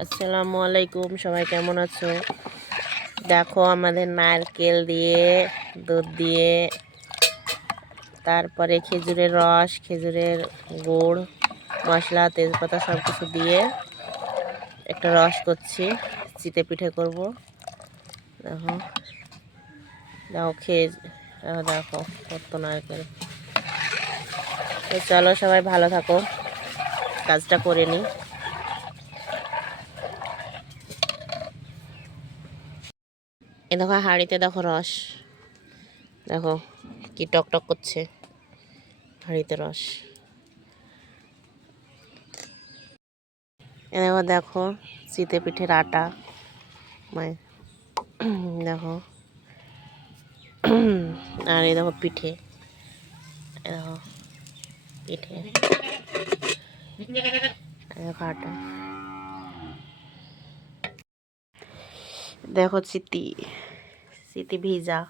আসসালামু আলাইকুম, সবাই কেমন আছো? দেখো আমাদের নারকেল দিয়ে, দুধ দিয়ে, তারপরে খেজুরের রস, খেজুরের গুড়, মশলা, তেজপাতা সব কিছু দিয়ে একটা রস করছি। চিতে পিঠে করব। দেখো দেখো খেয়ে দেখো কত নারকেল। তো চলো সবাই ভালো থাকো, কাজটা করে নিই। এ দেখো হাঁড়িতে দেখো রস, দেখো কি টক টক করছে হাঁড়িতে রস। এবার দেখো চিতে পিঠের আটা, দেখো আর এই দেখো পিঠে, দেখো পিঠে, দেখো আটা, দেখো চিতি চিতি ভিজা।